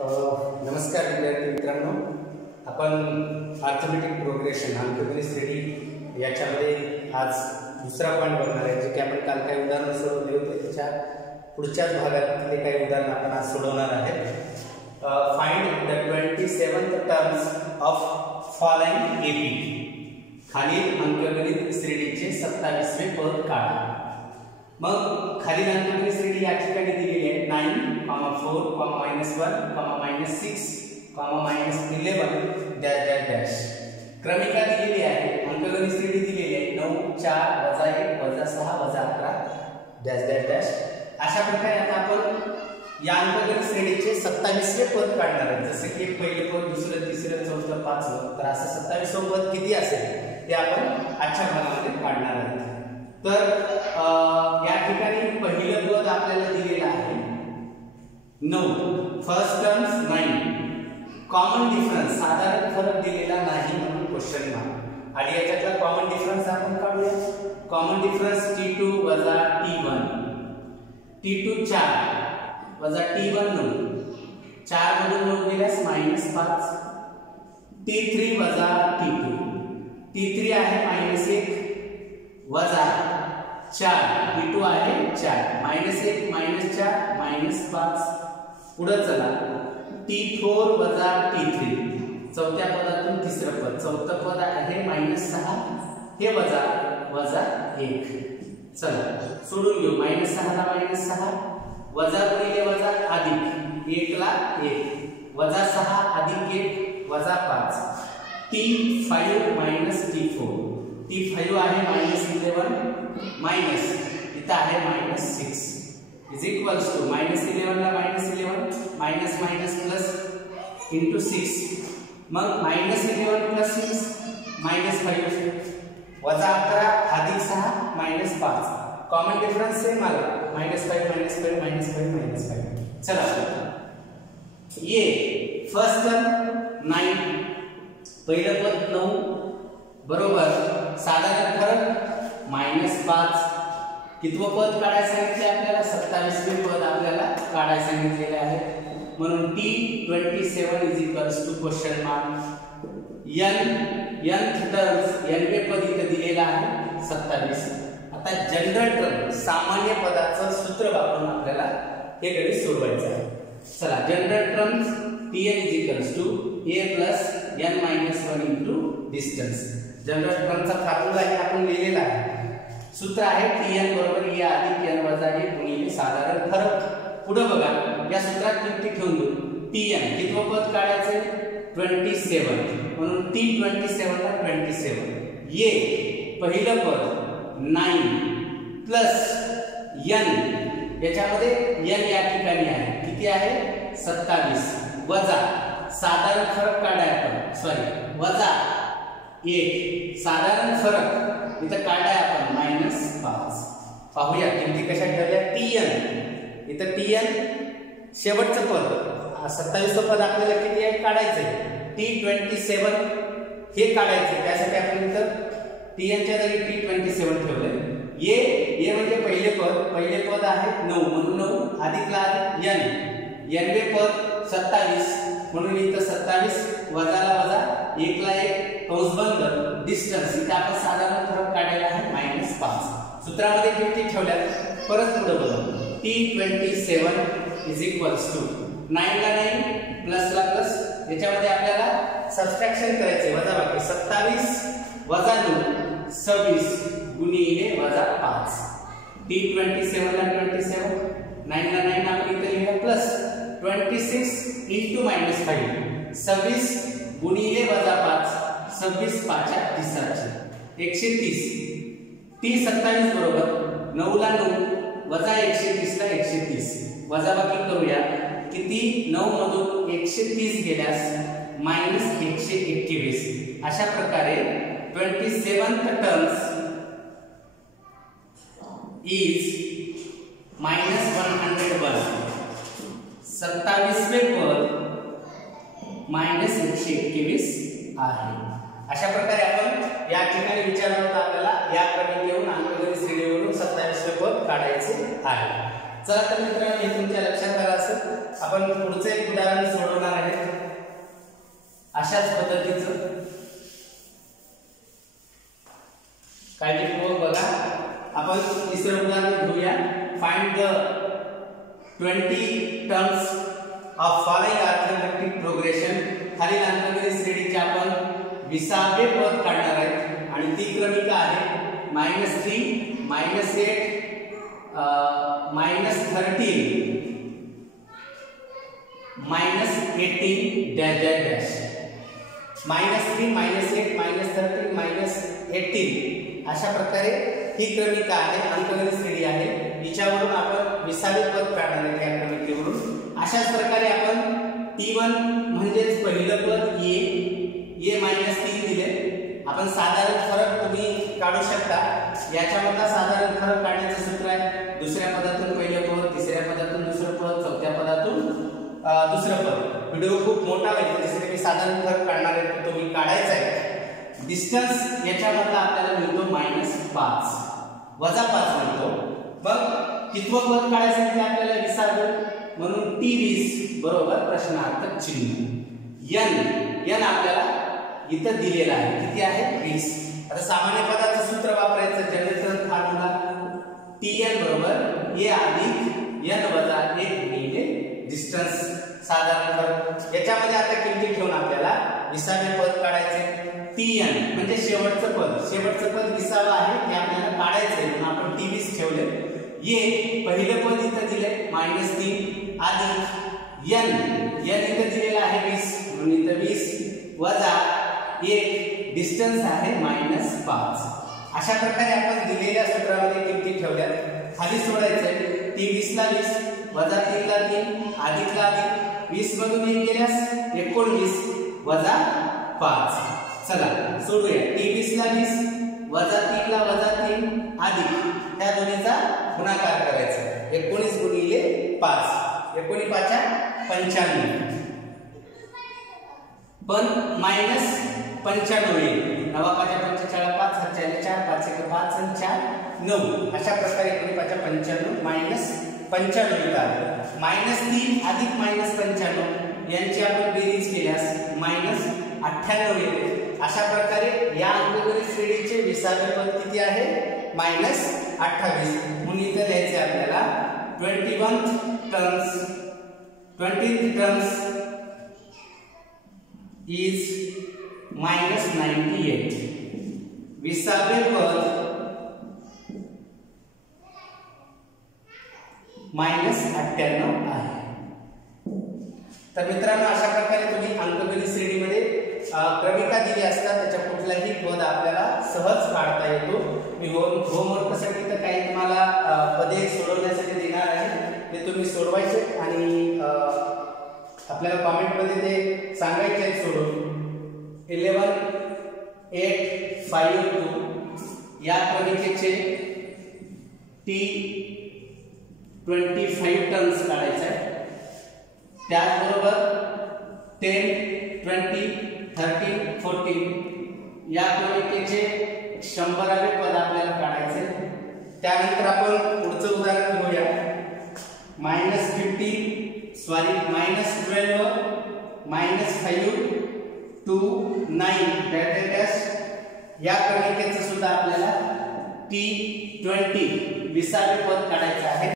नमस्कार विद्यार्थी मित्रांनो, आपण अर्थमेटिक प्रोग्रेशन अंकगणित श्रेणी याच्यामध्ये आज दुसरा पॉईंट बघणार आहे, जे की आपण काल काही उदाहरण सोडवले होते त्याच्या पुढच्याच भागातले काही उदाहरण आपण आज सोडवणार आहेत. Find the 27th terms of following AP. खालील अंकगणित श्रेणीचे 27वे पद काढा. मग खालील अंकगणित श्रेणी या ठिकाणी दिलेली आहे 9, 4, -1, -6, -11 डॅश डॅश. क्रमिका दिलेली आहे, अंकगणित श्रेणी दिलेली आहे 9, 4, -1, -6, -11 डॅश डॅश डॅश. अशा प्रकारे आता आपण या अंकगणित श्रेणीचे 27वे पद काढणार आहोत. जसे की पहिले पद, दुसरं, तिसरं, चौथं, पाचवं, तर असं 27वं पद किती असेल ते आपण आजच्या भागामध्ये काढणार आहोत. तर या ठिकाणी पहिलं पद आपल्याला दिलेलं आहे 9. First terms 9. कॉमन डिफरन्स, साधारण फरक दिलेला नाही म्हणून क्वेश्चन मार्क. आणि याच्यातला कॉमन डिफरन्स आपण काढूया. कॉमन डिफरन्स T2 वजा T1. T2 4 वजा T1 9. 4 मधून 9 गेल्यास -5. T3 वजा T2. T3 आहे -1 वजा 4. T2 आहे 4. -1 -4 -5. पुढे चला. T4 वजा T3. चौथ्या पदातून तिसरं पद. चौथं पद आहे -6. हे वजा 1. चला सोडून घेऊ. -6 ला -6, वजा गुणिले वजा अधिक 1 ला 1, वजा 6 अधिक 1 वजा 5. T5 -T4. T5 आहे -11 माइनस इथं आहे -6 इज इक्वल्स टू -11 ला -11 माइनस माइनस प्लस इंटू 6. मग -11 प्लस 6 -5 वजा 11 अधिक 6 -5. कॉमन डिफरन्स सेम आला -5 चला ये फर्स्ट टर्म 9, पहिलं पद 9 बरोबर साधारण फरक -5. कितवं पद काढायला सांगितले आपल्याला? 27वे पद आपल्याला काढायला सांगितलेले आहे. म्हणून T27 is equals to question mark nth terms, nवे पद इथे दिलेला आहे 27. आता जनरल टर्म, सामान्य पदाचं सूत्र वापरून आपल्याला हे गणित सोडवायचं आहे. चला general terms Tn is equals to a plus n minus 1 into distance. General टर्मचा फॉर्म्युला हे आपण लिहिलेला आहे. सूत्र आहे Tn बरोबर a अधिक n वजा a गुणिले साधारण फरक. पुढे बघा, या सूत्रात किती ठेवून देऊ. Tn कितवं पद काढायचे? 27. म्हणून T27 ला 27. ये पहिलं पद 9 प्लस n, याच्यामध्ये n या ठिकाणी आहे. किती आहे? 27 वजा साधारण फरक काढाय आपण, सॉरी वजा 1 साधारण फरक इथं काढाय आपण -5. पाहूया किमती कशा ठरल्या. Tn इथं Tn शेवटचं पद 27वं पद आपल्याला किती आहे काढायचंय. T27 हे काढायचे. त्यासाठी आपण इथं Tn च्या जागी T27 ठेवलंय. ये म्हणजे पहिले पद आहे 9 म्हणून 9 अधिक ला अधिक n, nवे पद 27 म्हणून इथं 27 वजा ला वजा 1 ला 1 कंस बंद डिस्टन्स. इथे आपण साधारण फरक काढलेला आहे -5. सूत्रामध्ये किती ठेवल्या परत पुढे बघू. T27 इज इक्वल्स टू 9 ला 9 प्लस ला प्लस, याच्यामध्ये आपल्याला सबट्रॅक्शन करायचे. वजाबाकी 27 वजा 9 26 गुणिले वजा 5. T27 ला 27, 9 ला 9 आपण इथे लिहिला प्लस 26 इंटू -5 26 गुणिले वजा 5, 26 5 30 130. T27 बरोबर 9 ला 9 वजा 130 ला 130. वजाबाकी करूया. किती? 9 मधून 130 गेल्यास -121. अशा प्रकारे 27th टर्म्स इज -101. 27वे पद -121 आहे. अशा प्रकारे आपण या ठिकाणी विचारलं होतं आपल्याला या क्रमांकावरून अंकगणित श्रेणीवरून 27वे पद काढायचे आहे. चला तर मित्रांनो, हे तुमच्या लक्षात आलं असेल. आपण पुढचं एक उदाहरण सोडवणार आहे अशाच पद्धतीचं. काळजीपूर्वक बघा. आपण तिसरं उदाहरण घेऊया. Find the 20 terms of following arithmetic progression. खालील अंकगणित श्रेणीचे आपण 20वे पद काढणार आहेत आणि ती क्रमिका आहे -3, -8, -13, -18 डॅश डॅश डॅश. -3, -8, -13, -18 अशा प्रकारे ही क्रमिका आहे, अंकगणित श्रेणी आहे. हिच्यावरून आपण 20वे पद काढणार आहे या क्रमिकेवरून. अशाच प्रकारे आपण T1 म्हणजेच पहिलं पद a -3 दिले. आपण साधारण फरक तुम्ही काढू शकता. याच्यामधला साधारण फरक काढण्याचं सूत्र आहे दुसऱ्या पदातून पहिलं पद, तिसऱ्या पदातून दुसरं पद, चौथ्या पदातून दुसरं पद. व्हिडिओ खूप मोठा होईल त्याच्यासाठी मी साधारण फरक काढणार आहे, तो मी काढायचा आहे. डिस्टन्स याच्यामधला आपल्याला मिळतो -5 वजा 5 मिळतो. मग कितवं पद काढायचं ते आपल्याला 20 म्हणून T20 बरोबर प्रश्नार्थक चिन्ह. n आपल्याला इथं दिलेला आहे, किती आहे 20. आता सामान्य पदाचं सूत्र वापरायचं, जनरेटर फॉर्म्युला Tn बरोबर a अधिक n वजा 1 गुणिले डिस्टन्स साधारण फरक. याच्यामध्ये आता किमती ठेवून आपल्याला 20वे पद काढायचे. Tn म्हणजे शेवटचं पद 20वा आहे हे आपल्याला काढायचंय म्हणून आपण T20 ठेवले. a पहिलं पद इथं दिले -3 अधिक n इथं दिलेला आहे 20 म्हणून इथं 20 वजा 1 डिस्टन्स आहे -5. अशा प्रकारे आपण दिलेल्या सूत्रामध्ये किमती ठेवल्या. खाली सोडायचंय. T20 ला 20 वजा 3 ला 3 अधिक ला अधिक 20 मधून 1 गेल्यास 19 वजा 5. चला सोडूया. T20 ला 20 वजा 3 ला वजा 3 अधिक त्या दोन्हीचा गुणाकार करायचा. 19 गुणिले 5 19 5 95 पण -95 येईल. 9 5 45 5 7 4 5 1 5 आणि 4 9 अशा प्रकारे 19 5 95 -95 येतात. -3 अधिक -95 यांची आपण बेरीज केल्यास -98 येते. अशा प्रकारे या अंकगणित श्रेणीचे 20वे पद किती आहे -28. म्हणून इथे लिहायचे आपल्याला 20th terms is -98. 20वे पद -98 आहे. तर मित्रांनो, अशा प्रकारे तुम्ही अंकगणित श्रेणीमध्ये क्रमिका दिली असतात त्याच्या कुठलाही पद आपल्याला सहज काढता येतो. मी होमवर्कसाठी तर काही तुम्हाला पदे सोडवण्यासाठी देणार आहे, ते तुम्ही सोडवायचे आणि आपल्याला कमेंट मध्ये ते सांगायचे आहेत सोडून. 11 8 5 2 या क्रमिकेचे T25 टर्म्स काढायचे आहेत. त्याचबरोबर 10 20 13 14 या क्रमिकेचे 100वे पद आपल्याला काढायचे. त्यानंतर आपण पुढचं उदाहरण घेऊया. -12 -5 to 9 डॅश या क्रमिकेचं सुद्धा आपल्याला T20 20वे पद काढायचं आहे.